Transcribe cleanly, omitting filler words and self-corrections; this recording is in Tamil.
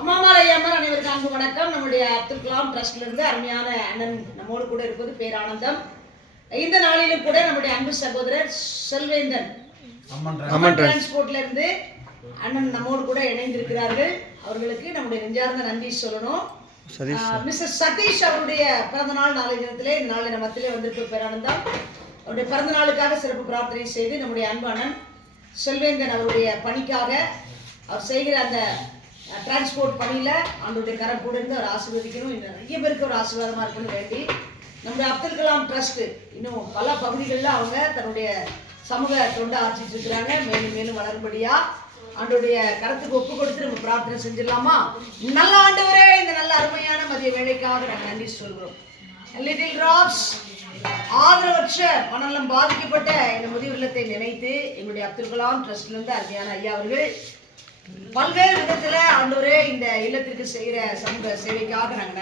அம்மாமாலை அம்மன் அனைவருக்கும் அன்பு வணக்கம். நம்முடைய அப்துல் கலாம் ட்ரஸ்ட்ல இருந்து அருமையான அண்ணன் நம்மோடு கூட இருப்பது பேரானந்தம். இந்த நாளிலும் கூட நம்முடைய அன்பு சகோதரர் செல்வேந்தன் அம்மன் டிரான்ஸ்போர்ட்ல இருந்து அண்ணன் நம்மோடு கூட இணைந்திருக்கிறார்கள். அவர்களுக்கு நம்முடைய நெஞ்சார்ந்த நன்றி சொல்லணும். மிஸ்டர் சதீஷ் அவருடைய பிறந்த நாள் நாளை தினத்திலே இந்த நாளில் மத்தியிலே வந்திருக்க பேரானந்தம் அவருடைய பிறந்த நாளுக்காக சிறப்பு பிரார்த்தனை செய்து நம்முடைய அன்பு அண்ணன் செல்வேந்தன் அவருடைய பணிக்காக அவர் செய்கிற அந்த டிரான்ஸ்போர்ட் பணியில் ஆண்டோடைய கரம் கூட இருந்து அவர் ஆசீர்வதிக்கணும். இன்னும் நிறைய பேருக்கு ஒரு ஆசீர்வாதமாக இருக்கணும்னு வேண்டி நம்முடைய அப்துல் கலாம் ட்ரஸ்ட் இன்னும் பல பகுதிகளில் அவங்க தன்னுடைய சமூக தொண்டை ஆற்றிட்டு இருக்கிறாங்க. மேலும் மேலும் வளரும்படியா ஆண்டோடைய கருத்துக்கு ஒப்பு கொடுத்து நம்ம பிரார்த்தனை செஞ்சிடலாமா? நல்ல ஆண்டவரே, இந்த நல்ல அருமையான மதிய வேலைக்காக நாங்கள் நன்றி சொல்கிறோம். லிட்டில் டிராப்ஸ் ஆதரவற்ற மனநலம் பாதிக்கப்பட்ட இந்த முதியோர் இல்லத்தை நினைத்து எங்களுடைய அப்துல் கலாம் ட்ரஸ்ட்லேருந்து அருமையான ஐயா அவர்கள் பல்வேறு விதத்துல ஆண்டவரே இந்த இல்லத்திற்கு செய்கிற சமூக சேவைக்காக நாங்கள்